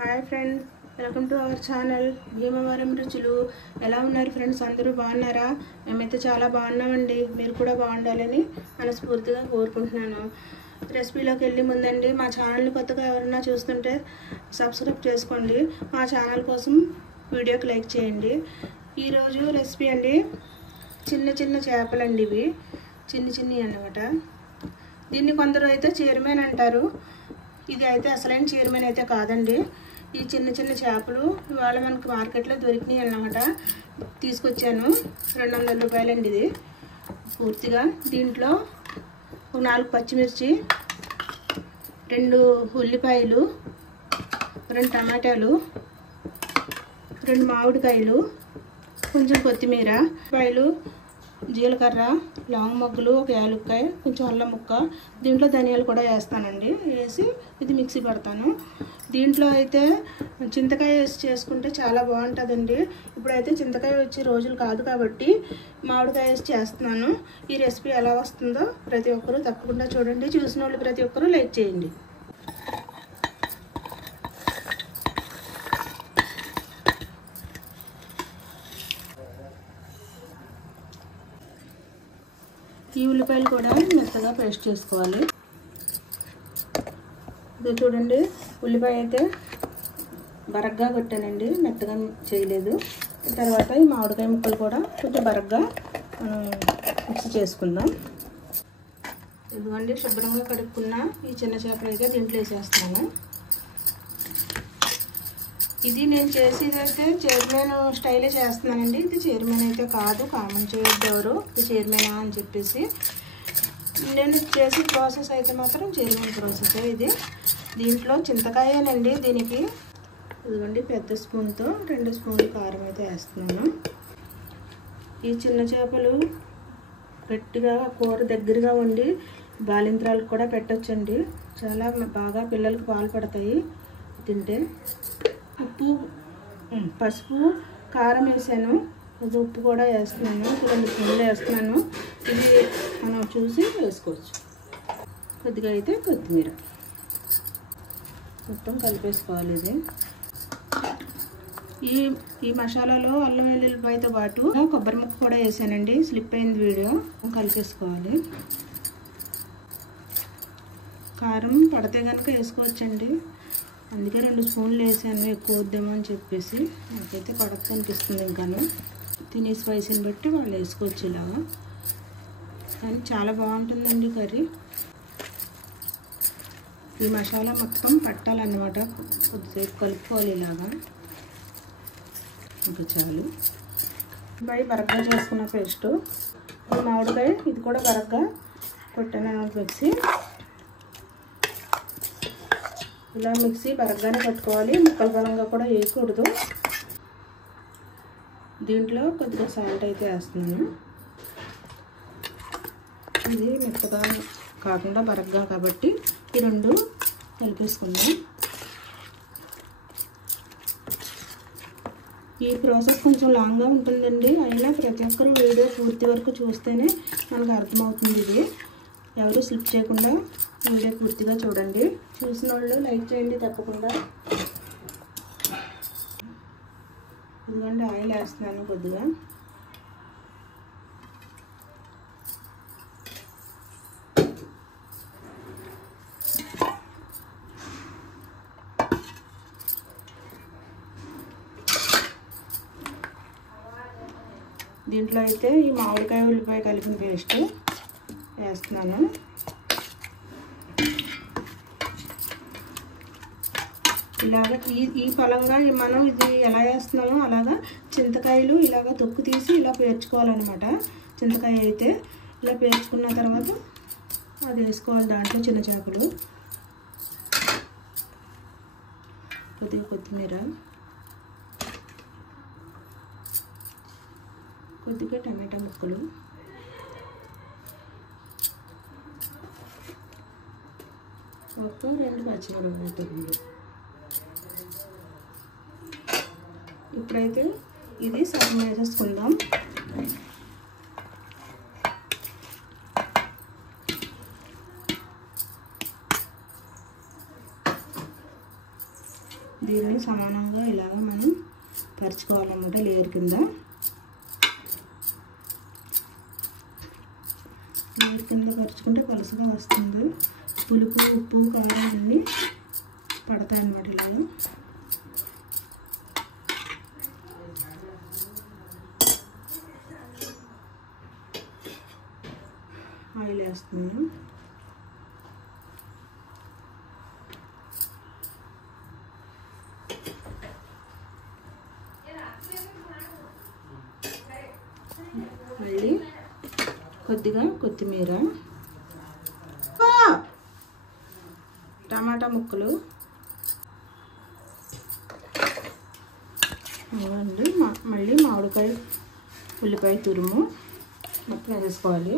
Hi friends, welcome to our channel Bhimavaram రుచులు. ఎలా ఉన్నారు ఫ్రెండ్స్? అందరూ బాగున్నారా? మేమైతే చాలా బాగున్నామండి. మీరు కూడా బాగుండాలని మనస్ఫూర్తిగా కోరుకుంటున్నాను. రెసిపీలోకి వెళ్ళి ముందండి మా ఛానల్ని కొత్తగా ఎవరైనా చూస్తుంటే సబ్స్క్రైబ్ చేసుకోండి. మా ఛానల్ కోసం వీడియోకి లైక్ చేయండి. ఈరోజు రెసిపీ అండి చిన్న చిన్న చేపలండి. ఇవి చిన్ని అన్నమాట. దీన్ని కొందరు అయితే చీరమేన్ అంటారు. ఇది అయితే అసలైన చీరమేన్ అయితే కాదండి. ఈ చిన్న చిన్న చేపలు ఇవాళ మనకు మార్కెట్లో దొరికినాయి అన్నమాట. తీసుకొచ్చాను. 200 రూపాయలండి ఇది పూర్తిగా. దీంట్లో ఒక 4 పచ్చిమిర్చి, 2 ఉల్లిపాయలు, 2 టమాటాలు, 2 మామిడికాయలు, కొంచెం కొత్తిమీర, పాయలు, జీలకర్ర, లవంగ మొగ్గలు, ఒక యాలక్కాయ, కొంచెం అల్లం ముక్క. దీంట్లో ధనియాలు కూడా వేస్తానండి. వేసి ఇది మిక్సీ పడతాను. దీంట్లో అయితే చింతకాయ వేసి చేసుకుంటే చాలా బాగుంటుందండి. ఇప్పుడైతే చింతకాయ వచ్చే రోజులు కాదు కాబట్టి మామిడికాయ వేసి చేస్తున్నాను. ఈ రెసిపీ ఎలా వస్తుందో ప్రతి ఒక్కరూ తప్పకుండా చూడండి. చూసిన వాళ్ళు ప్రతి ఒక్కరూ లైక్ చేయండి. ఈ ఉల్లిపాయలు కూడా మెత్తగా పేస్ట్ చేసుకోవాలి. ఇది చూడండి, ఉల్లిపాయ అయితే బరగ్గా కొట్టానండి, మెత్తగా చేయలేదు. తర్వాత ఈ మామిడికాయ ముక్కలు కూడా కొంచెం బరగ్గా మిక్స్ చేసుకుందాం. ఇదిగోండి, శుభ్రంగా కడుక్కున్న ఈ చిన్న చేపలు అయితే దీంట్లో వేసేస్తున్నాను. ఇది నేను చేసేదైతే చైర్మన్ స్టైలే చేస్తున్నానండి. ఇది చైర్మన్ అయితే కాదు, కామెంట్ చేయొద్దు ఎవరు ఇది చైర్మనా అని చెప్పేసి. నేను చేసే ప్రాసెస్ అయితే మాత్రం చైర్మన్ ప్రాసెసే ఇది. దీంట్లో చింతకాయనండి దీనికి. ఇదిగోండి, పెద్ద స్పూన్తో 2 స్పూన్లు కారం అయితే వేస్తున్నాను. ఈ చిన్న చేపలు గట్టిగా కూర దగ్గరగా ఉండి బాలింత్రాలకు కూడా పెట్టొచ్చండి. చాలా బాగా పిల్లలకు పాలు పడతాయి తింటే. ఉప్పు, పసుపు, కారం వేసాను. ఇది ఉప్పు కూడా వేస్తున్నాను. 2 స్పూన్లు వేస్తున్నాను. ఇది మనం చూసి వేసుకోవచ్చు. కొద్దిగా అయితే కొత్తిమీర మొత్తం కలిపేసుకోవాలి. ఇది ఈ మసాలాలో అల్లం వెల్లుల్లిపాయతో పాటు కొబ్బరి ముక్క కూడా వేసానండి. స్లిప్ అయింది వీడియో. కలిపేసుకోవాలి. కారం పడితే కనుక వేసుకోవచ్చండి. అందుకే 2 స్పూన్లు వేసాను, ఎక్కువ వద్దేమో అని చెప్పేసి. నాకైతే పడక అనిపిస్తుంది. ఇంకాను తినే స్పైసీని బట్టి వాళ్ళు వేసుకోవచ్చు ఇలాగా. కానీ చాలా బాగుంటుందండి కర్రీ. ఈ మసాలా మొత్తం పట్టాలన్నమాట. కొద్దిసేపు కలుపుకోవాలి ఇలాగా. ఇంకా చాలు. బరగ్గా చేసుకున్న పేస్ట్, ఈ మామిడికాయ ఇది కూడా బరగ్గా కొట్టాను మిక్సీ. ఇలా మిక్సీ బరగ్గానే పట్టుకోవాలి. ముక్కల బలంగా కూడా వేయకూడదు. దీంట్లో కొద్దిగా సాల్ట్ అయితే వేస్తున్నాను. ఇది మెత్తగా కాకుండా బరగ్గా కాబట్టి ఈ 2 కలిపేసుకుందాం. ఈ ప్రాసెస్ కొంచెం లాంగ్గా ఉంటుందండి. అయినా ప్రతి ఒక్కరు వీడియో పూర్తి వరకు చూస్తేనే మనకు అర్థమవుతుంది. ఇది ఎవరు స్లిప్ చేయకుండా వీడియో పూర్తిగా చూడండి. చూసిన వాళ్ళు లైక్ చేయండి తప్పకుండా. ఇదిగోండి, ఆయిల్ వేస్తున్నాను కొద్దిగా. దీంట్లో అయితే ఈ మామిడికాయ ఉల్లిపాయ కలిపిన పేస్ట్ వేస్తున్నాను. ఇలాగ ఈ పలంగా మనం ఇది ఎలా వేస్తున్నామో అలాగా చింతకాయలు ఇలాగ తొక్కు తీసి ఇలా పేర్చుకోవాలన్నమాట. చింతకాయ అయితే ఇలా పేర్చుకున్న తర్వాత అది వేసుకోవాలి. దాంట్లో చిన్న చేపలు, కొద్దిగా కొత్తిమీర, కొద్దిగా టమాటా ముక్కలు, ఒక 2 పచ్చిమిరపకాయలు. ఇప్పుడైతే ఇది సగం వేసేసుకుందాం. దీన్ని సమానంగా ఇలాగ మనం పరుచుకోవాలన్నమాట లేయర్ కింద. లేయర్ కింద పరుచుకుంటే పలుసుగా వస్తుంది. పులుపు, ఉప్పు, కారం అన్నీ పడతాయి అన్నమాట. ఇలాగ ఆయిల్ వేస్తున్నాను. మళ్ళీ కొద్దిగా కొత్తిమీర, టమాటా ముక్కలు అండి, మళ్ళీ మామిడికాయ, ఉల్లిపాయ తురుము మొత్తం వేసుకోవాలి.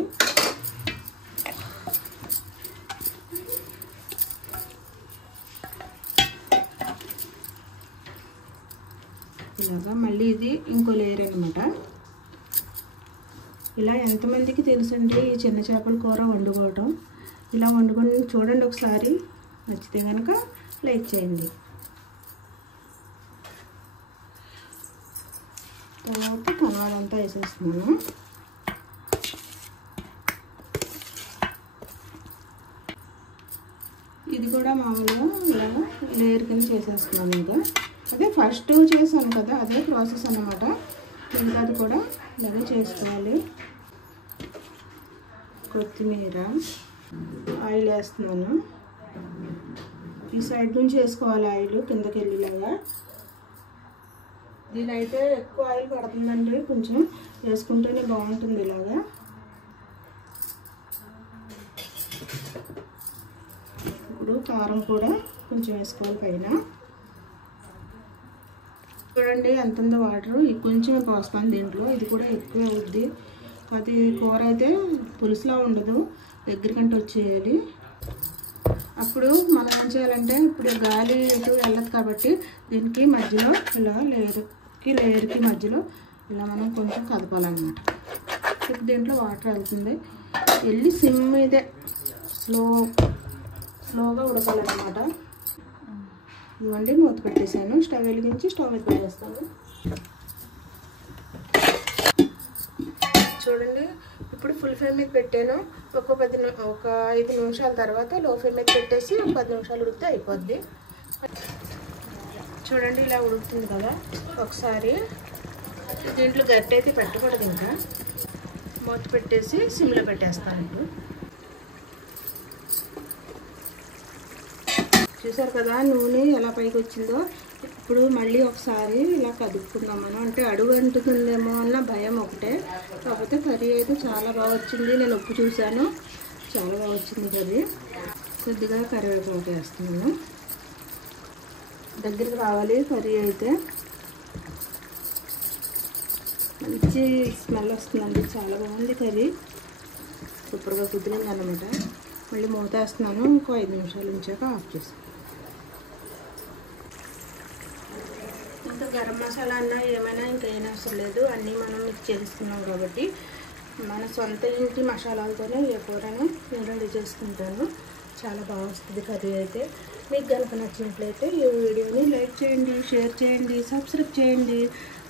ఇలాగా మళ్ళీ ఇది ఇంకో లేయర్ అనమాట. ఇలా ఎంతమందికి తెలుసండి ఈ చిన్న చేపల కూర వండుకోవటం. ఇలా వండుకొని చూడండి ఒకసారి. నచ్చితే కనుక లైక్ చేయండి. తర్వాత కనవాడంతా వేసేస్తున్నాను. ఇది కూడా మామూలుగా ఇలా లేయర్ కింద చేసేస్తున్నాను. ఇంకా అదే ఫస్ట్ చేశాను కదా, అదే ప్రాసెస్ అన్నమాట. మిగతాది కూడా ఇలాగే చేసుకోవాలి. కొత్తిమీర, ఆయిల్ వేస్తున్నాను. ఈ సైడ్ నుంచి వేసుకోవాలి ఆయిల్ కిందకి వెళ్ళేలాగా. దీనైతే ఎక్కువ ఆయిల్ పడుతుందండి, కొంచెం వేసుకుంటేనే బాగుంటుంది. ఇలాగా ఇప్పుడు కారం కూడా కొంచెం వేసుకోవాలి పైన. చూడండి ఎంత ఉందో వాటర్. కొంచెం పోస్తాను దీంట్లో. ఇది కూడా ఎక్కువ అవుద్ది. అది కూర అయితే పులుసులా ఉండదు, దగ్గరికంటే వచ్చేయాలి. అప్పుడు మనం ఏం చేయాలంటే, ఇప్పుడు గాలి ఇటు వెళ్ళదు కాబట్టి దీనికి మధ్యలో ఇలా లేయర్కి మధ్యలో ఇలా మనం కొంచెం కదపాలన్నమాట. ఇప్పుడు దీంట్లో వాటర్ వెళ్తుంది. వెళ్ళి సిమ్ మీదే స్లోగా ఉడకాలన్నమాట. ఇవ్వండి, మూత పెట్టేసాను. స్టవ్ వెలిగించి స్టవ్ మీద పెట్టేస్తాను. చూడండి, ఇప్పుడు ఫుల్ ఫ్లేమ్ మీద పెట్టాను. ఒక 5 నిమిషాల తర్వాత లో ఫ్లేమ్ మీద పెట్టేసి 10 నిమిషాలు ఉడికితే అయిపోద్ది. చూడండి ఇలా ఉడుకుతుంది కదా. ఒకసారి దీంట్లో గట్టి అయితే పెట్టకూడదు. ఇంకా మూత పెట్టేసి సిమ్లో పెట్టేస్తాను. ఇప్పుడు చూసారు కదా నూనె ఎలా పైకి వచ్చిందో. ఇప్పుడు మళ్ళీ ఒకసారి ఇలా కదుపుకుందాం మనం. అంటే అడుగు అంటుతుందేమో అన్న భయం ఒకటే. కాకపోతే కర్రీ అయితే చాలా బాగా వచ్చింది. నేను ఉప్పు చూశాను, చాలా బాగా వచ్చింది కర్రీ. కొద్దిగా కరివేపాకు వేస్తున్నాను. దగ్గరికి రావాలి కర్రీ అయితే. మంచి స్మెల్ వస్తుందండి, చాలా బాగుంది కర్రీ. సూపర్గా కుదిరింది అన్నమాట. మళ్ళీ మూత వేస్తున్నాను. ఇంకో 5 నిమిషాలు ఉంచాక ఆఫ్ చేస్తాను. ఇంకా గరం మసాలా అన్నా ఏమైనా ఇంకా ఏం అవసరం లేదు. అన్నీ మనం మిక్స్ చేసుకున్నాం కాబట్టి మన సొంత ఇంటి మసాలాలతోనే ఏ కూరని నేను రెడీ చేసుకుంటాను. చాలా బాగా వస్తుంది కర్రీ అయితే. మీకు కనుక నచ్చినట్లయితే ఈ వీడియోని లైక్ చేయండి, షేర్ చేయండి, సబ్స్క్రైబ్ చేయండి.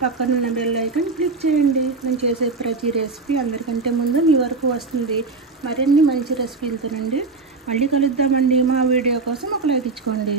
పక్కనున్న బెల్ ఐకాన్ క్లిక్ చేయండి. నేను చేసే ప్రతి రెసిపీ అందరికంటే ముందు మీ వరకు వస్తుంది. మరిన్ని మంచి రెసిపీలతోనండి మళ్ళీ కలుద్దామండి. మా వీడియో కోసం ఒక లైక్ ఇచ్చుకోండి.